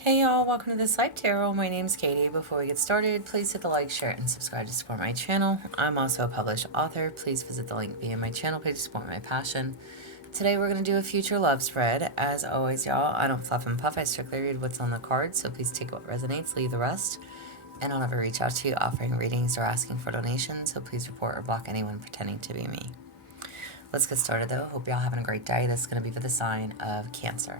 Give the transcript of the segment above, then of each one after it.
Hey y'all, welcome to This Life Tarot. My name's Katie. Before we get started, please hit the like, share, and subscribe to support my channel. I'm also a published author. Please visit the link via my channel page to support my passion. Today we're going to do a future love spread. As always, y'all, I don't fluff and puff. I strictly read what's on the card, so please take what resonates, leave the rest. And I'll never reach out to you offering readings or asking for donations, so please report or block anyone pretending to be me. Let's get started though. Hope y'all having a great day. This is going to be for the sign of Cancer.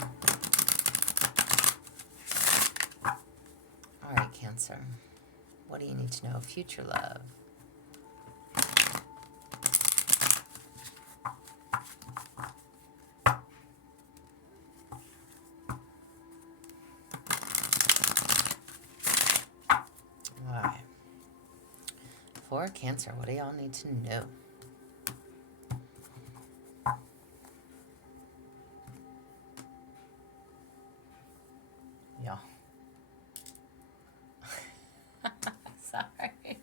All right, Cancer. What do you need to know? Future love. All right. For Cancer, what do y'all need to know? Y'all. Sorry.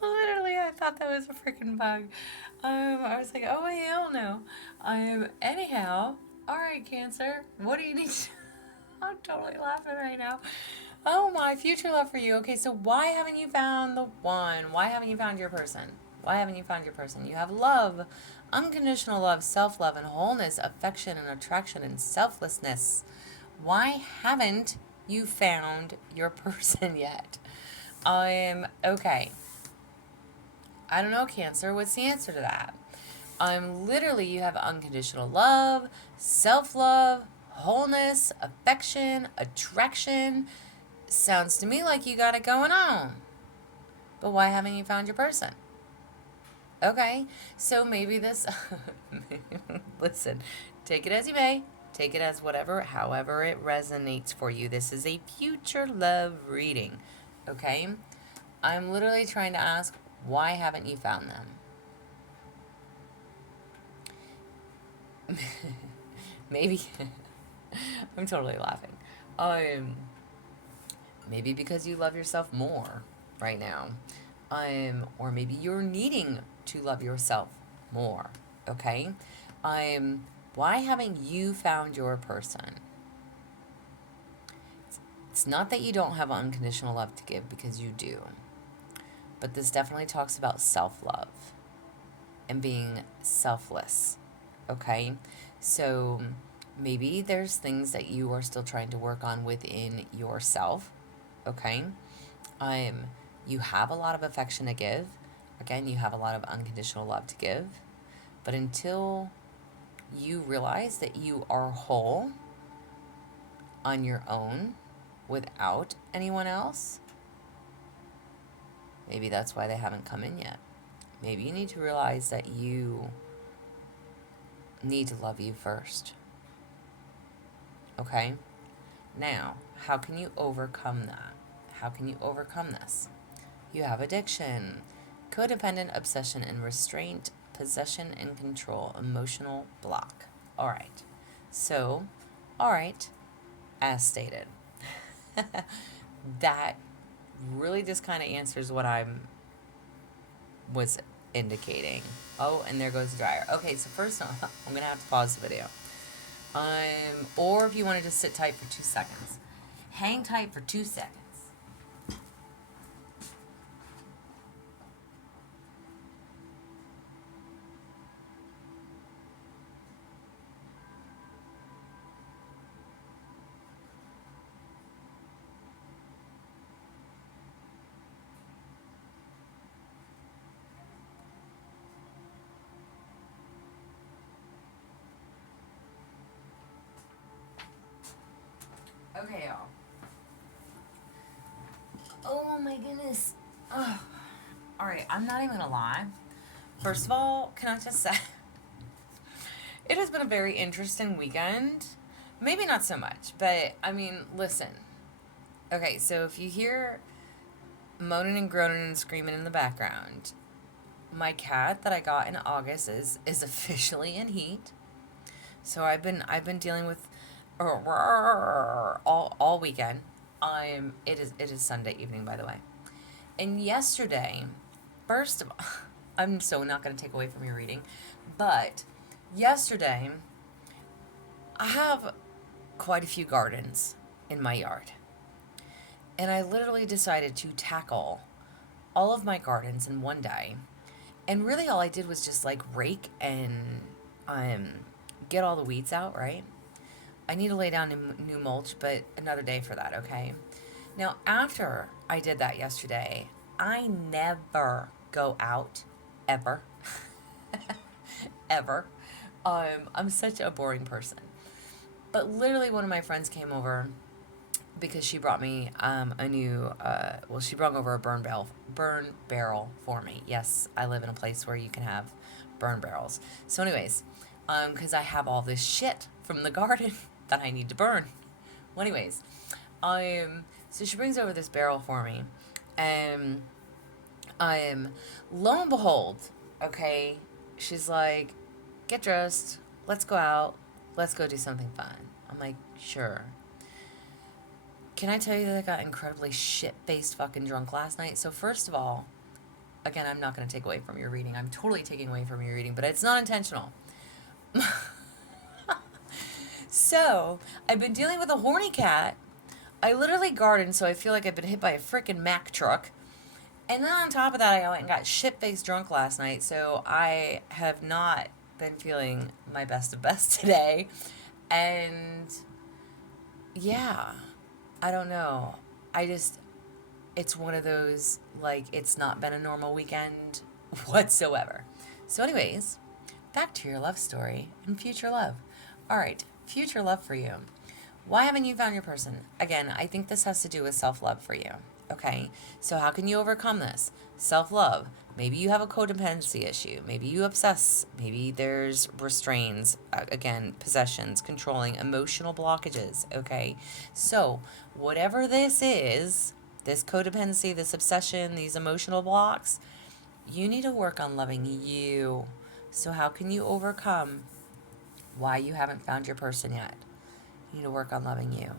Literally, I thought that was a freaking bug. I was like, oh, hell no. Anyhow, all right, Cancer, what do you need to... I'm totally laughing right now. Oh, my future love for you. Okay, so why haven't you found the one? Why haven't you found your person? Why haven't you found your person? You have love, unconditional love, self-love, and wholeness, affection, and attraction, and selflessness. Why haven't you found your person yet? Okay. I don't know, Cancer. What's the answer to that? Literally, you have unconditional love, self-love, wholeness, affection, attraction. Sounds to me like you got it going on. But why haven't you found your person? Okay, so maybe this... Listen, take it as you may. Take it as whatever, however it resonates for you. This is a future love reading. Okay? I'm literally trying to ask, why haven't you found them? Maybe... I'm totally laughing. Maybe because you love yourself more right now. Or maybe you're needing to love yourself more. Okay? Why haven't you found your person? It's not that you don't have unconditional love to give, because you do. But this definitely talks about self-love and being selfless. Okay? So maybe there's things that you are still trying to work on within yourself. Okay? You have a lot of affection to give. Again, you have a lot of unconditional love to give. But until you realize that you are whole on your own without anyone else, maybe that's why they haven't come in yet. Maybe you need to realize that you need to love you first. Okay? Now, how can you overcome that? How can you overcome this? You have addiction, codependent obsession and restraint, possession and control, emotional block. All right. So, all right, as stated. That really just kind of answers what I was indicating. Oh, and there goes the dryer. Okay, so first I'm going to have to pause the video. Or if you want to just sit tight for 2 seconds. Hang tight for 2 seconds. Okay, y'all. Oh my goodness. Ugh. All right, I'm not even gonna lie. First of all, can I just say, it has been a very interesting weekend. Maybe not so much, but I mean, listen. Okay, so if you hear moaning and groaning and screaming in the background, my cat that I got in August is officially in heat. So I've been dealing with all weekend. It is Sunday evening, by the way. And yesterday, first of all, I'm so not going to take away from your reading, but yesterday I have quite a few gardens in my yard. And I literally decided to tackle all of my gardens in one day. And really all I did was just like rake and um, get all the weeds out, right? I need to lay down new mulch, but another day for that, okay? Now, after I did that yesterday, I never go out, ever, ever. I'm such a boring person. But literally, one of my friends came over because she brought me a new. She brought over a burn barrel for me. Yes, I live in a place where you can have burn barrels. So, anyways, because I have all this shit from the garden that I need to burn. Well, anyways, so she brings over this barrel for me, and lo and behold, okay, she's like, get dressed, let's go out, let's go do something fun. I'm like, sure. Can I tell you that I got incredibly shit-faced fucking drunk last night? So first of all, again, I'm not going to take away from your reading. I'm totally taking away from your reading, but it's not intentional. So, I've been dealing with a horny cat. I literally garden, so I feel like I've been hit by a freaking Mack truck. And then on top of that, I went and got shit-faced drunk last night, so I have not been feeling my best of best today. And yeah, I don't know. It's one of those, like, it's not been a normal weekend whatsoever. So anyways, back to your love story and future love. All right, future love for you. Why haven't you found your person? Again, I think this has to do with self-love for you. Okay, so how can you overcome this? Self-love. Maybe you have a codependency issue. Maybe you obsess. Maybe there's restraints. Again, possessions, controlling, emotional blockages. Okay, so whatever this is, this codependency, this obsession, these emotional blocks, you need to work on loving you. So how can you overcome why you haven't found your person yet? You need to work on loving you,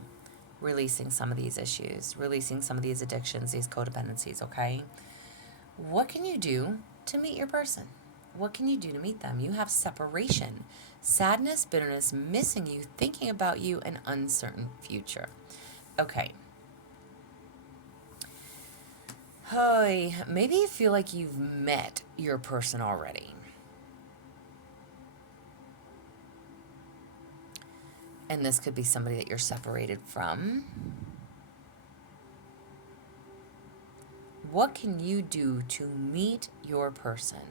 releasing some of these issues, releasing some of these addictions, these codependencies, okay? What can you do to meet your person? What can you do to meet them? You have separation, sadness, bitterness, missing you, thinking about you, an uncertain future. Okay. Hi, maybe you feel like you've met your person already. And this could be somebody that you're separated from. What can you do to meet your person?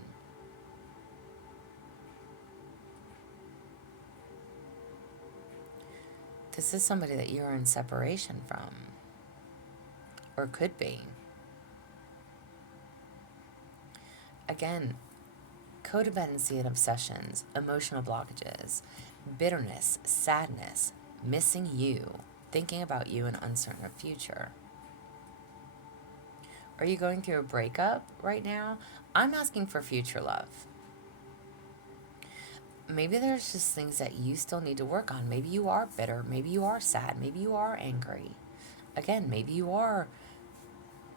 This is somebody that you're in separation from, or could be. Again, codependency and obsessions, emotional blockages, bitterness, sadness, missing you, thinking about you, an uncertain future. Are you going through a breakup right now? I'm asking for future love. Maybe there's just things that you still need to work on. Maybe you are bitter. Maybe you are sad. Maybe you are angry. Again, maybe you are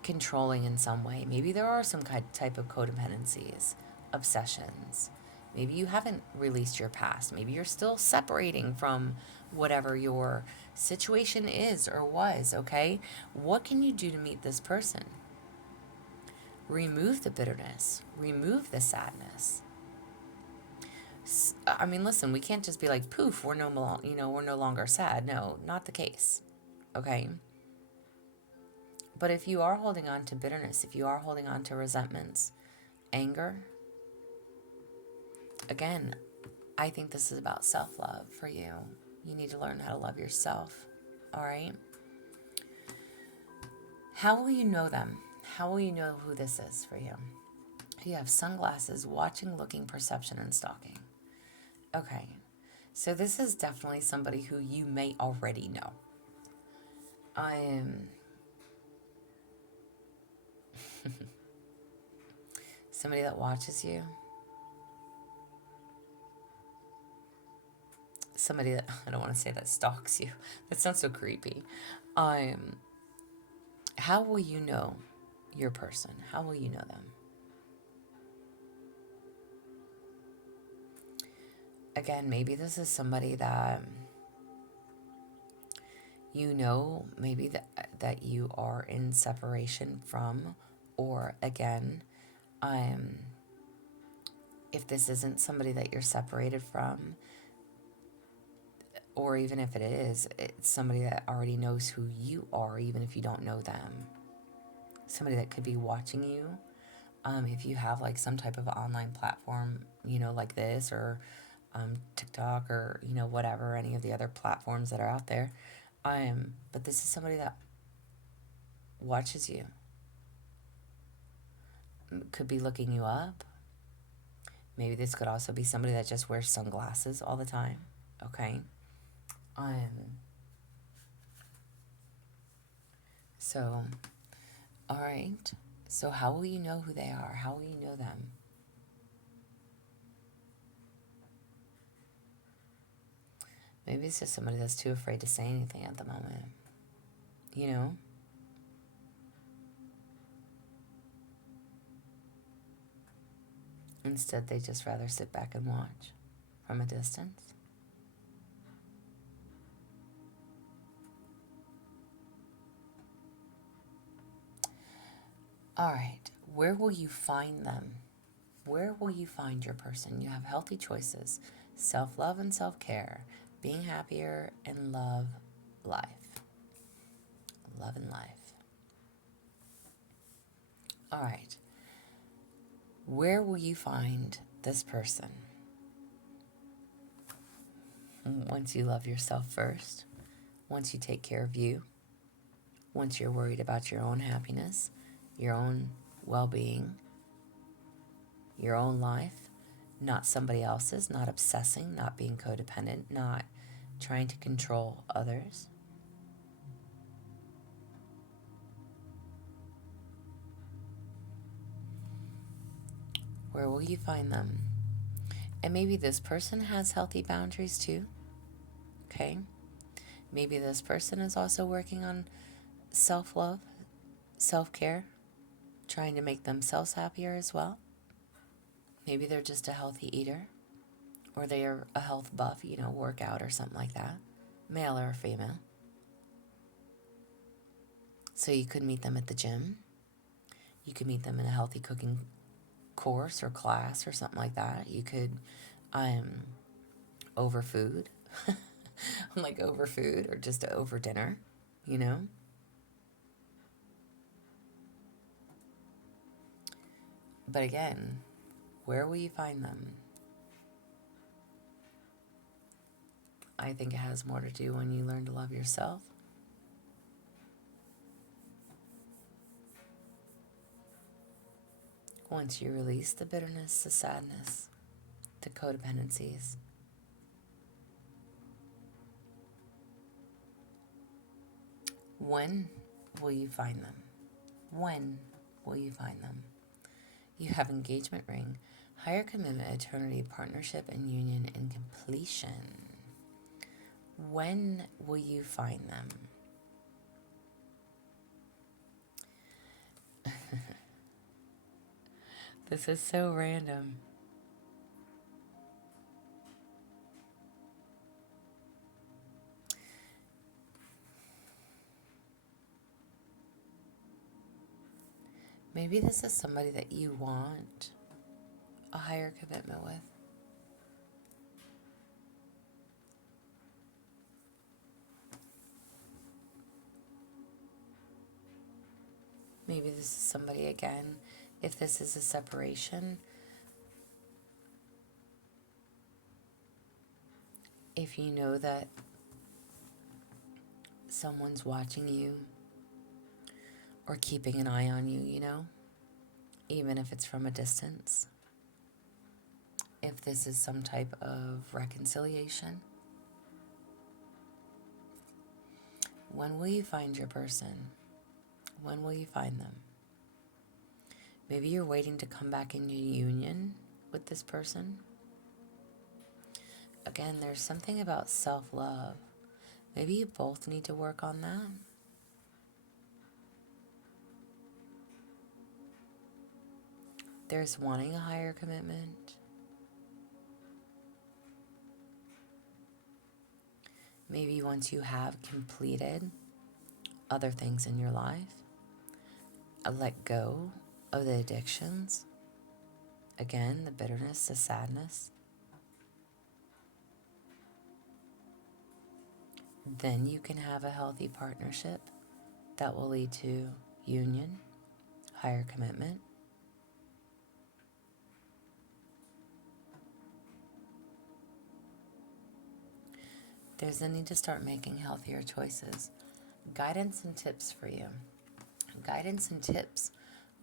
controlling in some way. Maybe there are some type of codependencies, obsessions. Maybe you haven't released your past. Maybe you're still separating from whatever your situation is or was, okay? What can you do to meet this person? Remove the bitterness. Remove the sadness. I mean, listen, we can't just be like, poof, we're no longer sad. No, not the case, okay? But if you are holding on to bitterness, if you are holding on to resentments, anger, again, I think this is about self-love for you. You need to learn how to love yourself, all right? How will you know them? How will you know who this is for you? You have sunglasses, watching, looking, perception, and stalking. Okay, so this is definitely somebody who you may already know. Somebody that watches you. Somebody that, I don't want to say that stalks you. That sounds so creepy. How will you know your person? How will you know them? Again, maybe this is somebody that you know, maybe that you are in separation from, or again, if this isn't somebody that you're separated from, or even if it is, it's somebody that already knows who you are, even if you don't know them. Somebody that could be watching you. If you have like some type of online platform, like this, or TikTok, or, whatever, any of the other platforms that are out there. But this is somebody that watches you. Could be looking you up. Maybe this could also be somebody that just wears sunglasses all the time. Okay. So, all right. So how will you know who they are? How will you know them? Maybe it's just somebody that's too afraid to say anything at the moment. Instead, they just rather sit back and watch from a distance. All right. Where will you find them? Where will you find your person? You have healthy choices, self-love and self-care, being happier, and love life. Love and life. All right. Where will you find this person? Once you love yourself first, once you take care of you, once you're worried about your own happiness, your own well-being, your own life, not somebody else's, not obsessing, not being codependent, not trying to control others. Where will you find them? And maybe this person has healthy boundaries too. Okay? Maybe this person is also working on self-love, self-care, trying to make themselves happier as well. Maybe they're just a healthy eater, or they are a health buff, workout or something like that, male or female. So you could meet them at the gym. You could meet them in a healthy cooking course or class or something like that. You could over food, like over food, or just over dinner, But again, where will you find them? I think it has more to do when you learn to love yourself. Once you release the bitterness, the sadness, the codependencies. When will you find them? When will you find them? You have engagement ring, higher commitment, eternity, partnership, and union, and completion. When will you find them? This is so random. Maybe this is somebody that you want a higher commitment with. Maybe this is somebody, again, if this is a separation, if you know that someone's watching you or keeping an eye on you, even if it's from a distance. If this is some type of reconciliation. When will you find your person? When will you find them? Maybe you're waiting to come back into union with this person. Again, there's something about self-love. Maybe you both need to work on that. There's wanting a higher commitment. Maybe once you have completed other things in your life, let go of the addictions, again, the bitterness, the sadness, then you can have a healthy partnership that will lead to union, higher commitment. There's a need to start making healthier choices. Guidance and tips for you. Guidance and tips.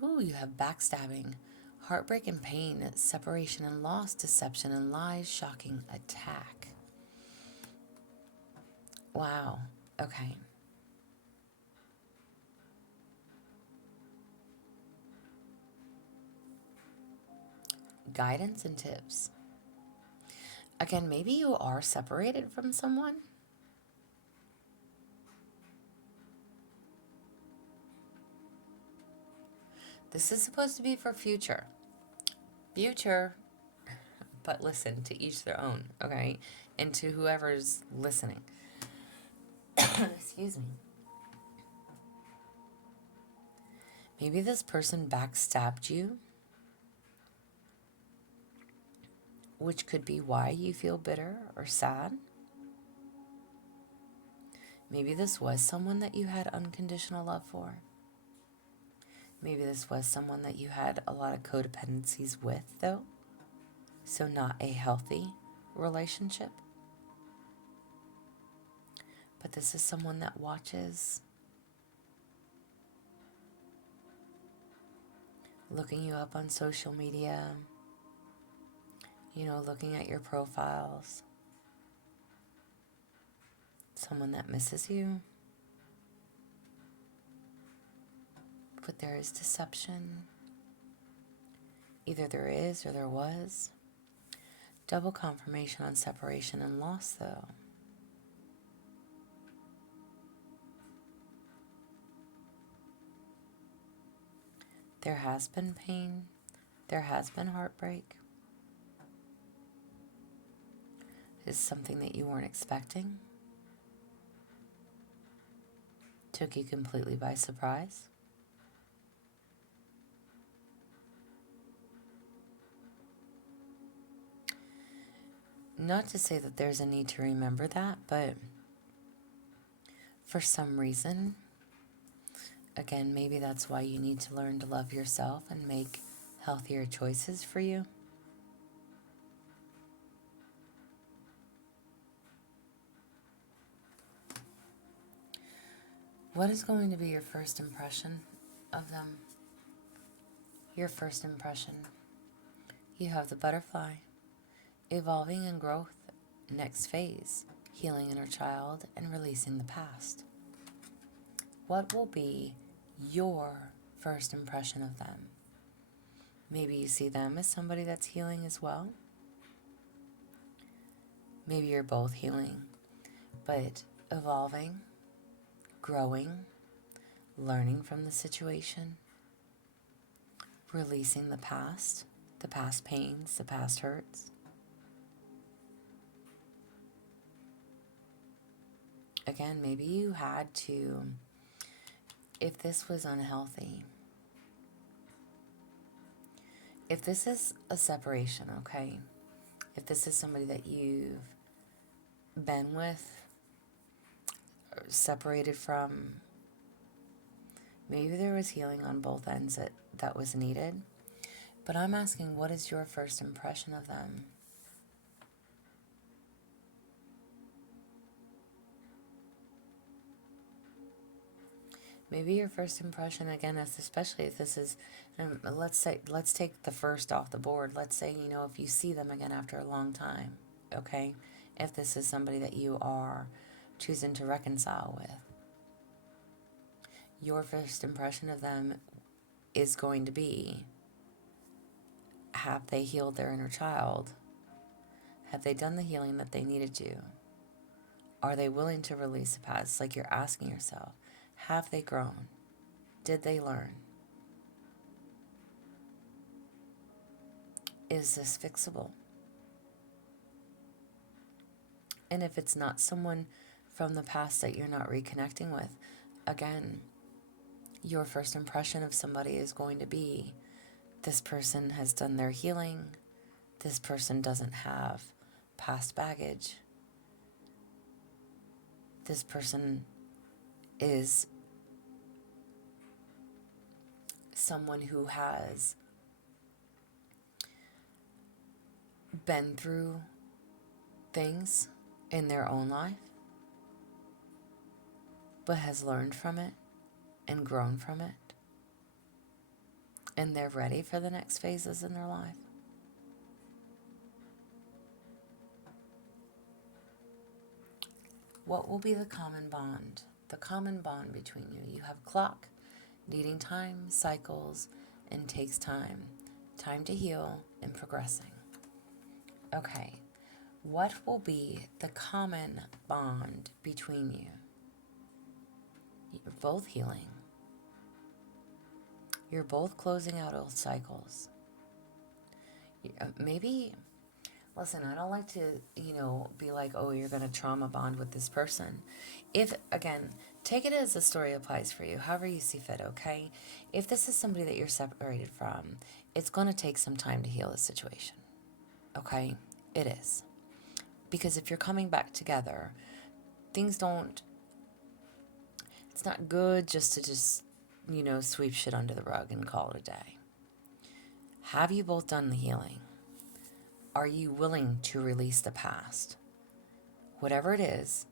Ooh, you have backstabbing, heartbreak and pain, separation and loss, deception and lies, shocking attack. Wow. Okay. Guidance and tips. Again, maybe you are separated from someone. This is supposed to be for future. Future. But listen, to each their own, okay? And to whoever's listening. Excuse me. Maybe this person backstabbed you, which could be why you feel bitter or sad. Maybe this was someone that you had unconditional love for. Maybe this was someone that you had a lot of codependencies with, though. So not a healthy relationship. But this is someone that watches, looking you up on social media, looking at your profiles. Someone that misses you. But there is deception. Either there is or there was. Double confirmation on separation and loss, though. There has been pain. There has been heartbreak. It's something that you weren't expecting. Took you completely by surprise. Not to say that there's a need to remember that, but for some reason, again, maybe that's why you need to learn to love yourself and make healthier choices for you. What is going to be your first impression of them? Your first impression. You have the butterfly. Evolving and growth. Next phase. Healing inner child and releasing the past. What will be your first impression of them? Maybe you see them as somebody that's healing as well. Maybe you're both healing, but evolving, growing, learning from the situation, releasing the past pains, the past hurts. Again, maybe you had to, if this was unhealthy, if this is a separation, okay? If this is somebody that you've been with, or separated from, maybe there was healing on both ends that was needed. But I'm asking, what is your first impression of them? Maybe your first impression, again, is especially if this is, let's take the first off the board. Let's say, if you see them again after a long time, okay? If this is somebody that you are choosing to reconcile with, your first impression of them is going to be, have they healed their inner child? Have they done the healing that they needed to? Are they willing to release the past? Like you're asking yourself, have they grown? Did they learn? Is this fixable? And if it's not someone from the past that you're not reconnecting with, again, your first impression of somebody is going to be, this person has done their healing, this person doesn't have past baggage, this person is someone who has been through things in their own life, but has learned from it and grown from it, and they're ready for the next phases in their life. What will be the common bond? The common bond between you. You have clock, needing time, cycles, and takes time. Time to heal and progressing. Okay, what will be the common bond between you? You're both healing. You're both closing out old cycles. Maybe, listen, I don't like to, be like, oh, you're going to trauma bond with this person. If, again, take it as the story applies for you, however you see fit, okay? If this is somebody that you're separated from, it's going to take some time to heal the situation, okay? It is. Because if you're coming back together, things don't, it's not good just to sweep shit under the rug and call it a day. Have you both done the healing? Are you willing to release the past? Whatever it is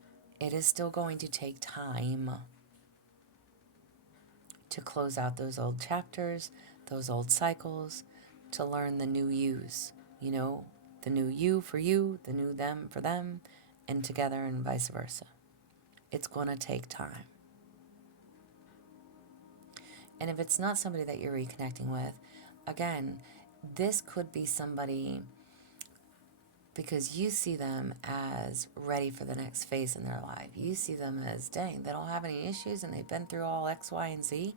still going to take time to close out those old chapters, those old cycles, to learn the new yous, the new you for you, the new them for them, and together and vice versa. It's going to take time. And if it's not somebody that you're reconnecting with, again, this could be somebody because you see them as ready for the next phase in their life. You see them as, dang, they don't have any issues and they've been through all X, Y, and Z.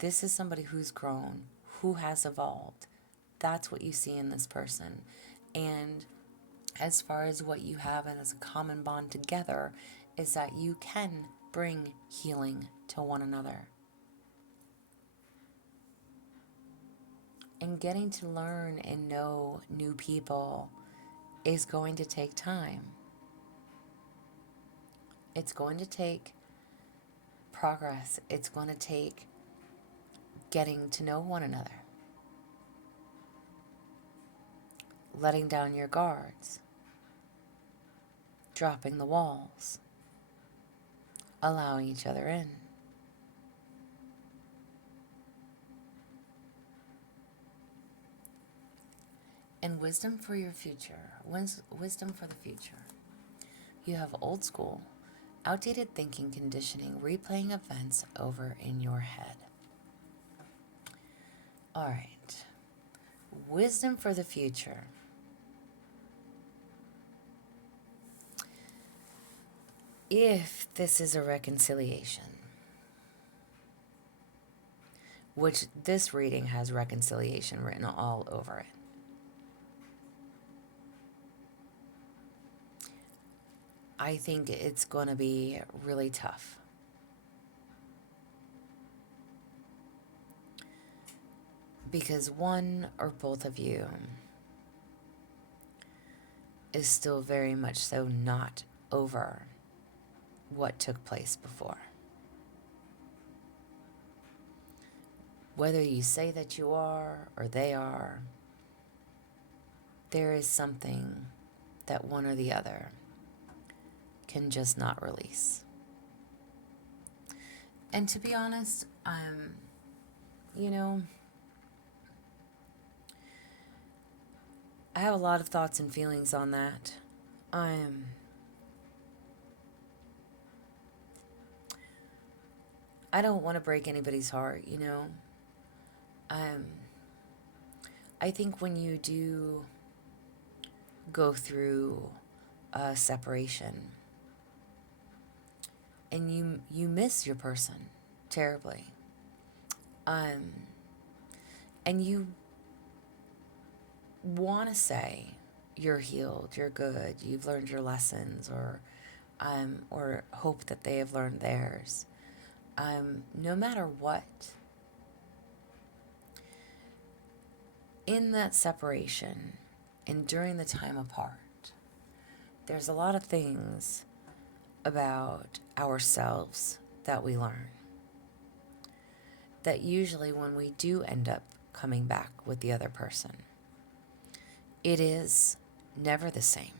This is somebody who's grown, who has evolved. That's what you see in this person. And as far as what you have as a common bond together is that you can bring healing to one another. And getting to learn and know new people is going to take time. It's going to take progress. It's going to take getting to know one another. Letting down your guards. Dropping the walls. Allowing each other in. And wisdom for your future. Wisdom for the future. You have old school, outdated thinking, conditioning, replaying events over in your head. All right. Wisdom for the future. If this is a reconciliation, which this reading has reconciliation written all over it, I think it's going to be really tough. Because one or both of you is still very much so not over what took place before. Whether you say that you are or they are, there is something that one or the other can just not release. And to be honest, I have a lot of thoughts and feelings on that. I don't want to break anybody's heart, I think when you do go through a separation and you miss your person terribly, and you want to say you're healed, you're good, you've learned your lessons, or or hope that they have learned theirs. No matter what, in that separation and during the time apart, there's a lot of things about ourselves that we learn. That usually when we do end up coming back with the other person, it is never the same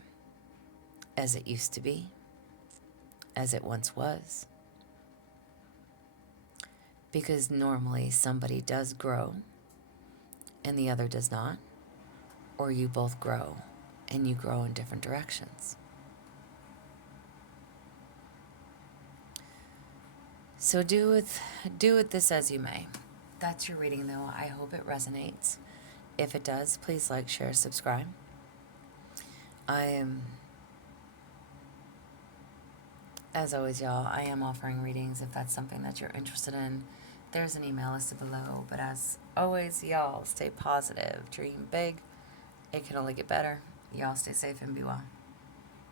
as it used to be, as it once was. Because normally somebody does grow and the other does not, or you both grow and you grow in different directions. So do with this as you may. That's your reading, though. I hope it resonates. If it does, please like, share, subscribe. As always, y'all, I am offering readings if that's something that you're interested in. There's an email listed below. But as always, y'all, stay positive. Dream big. It can only get better. Y'all stay safe and be well.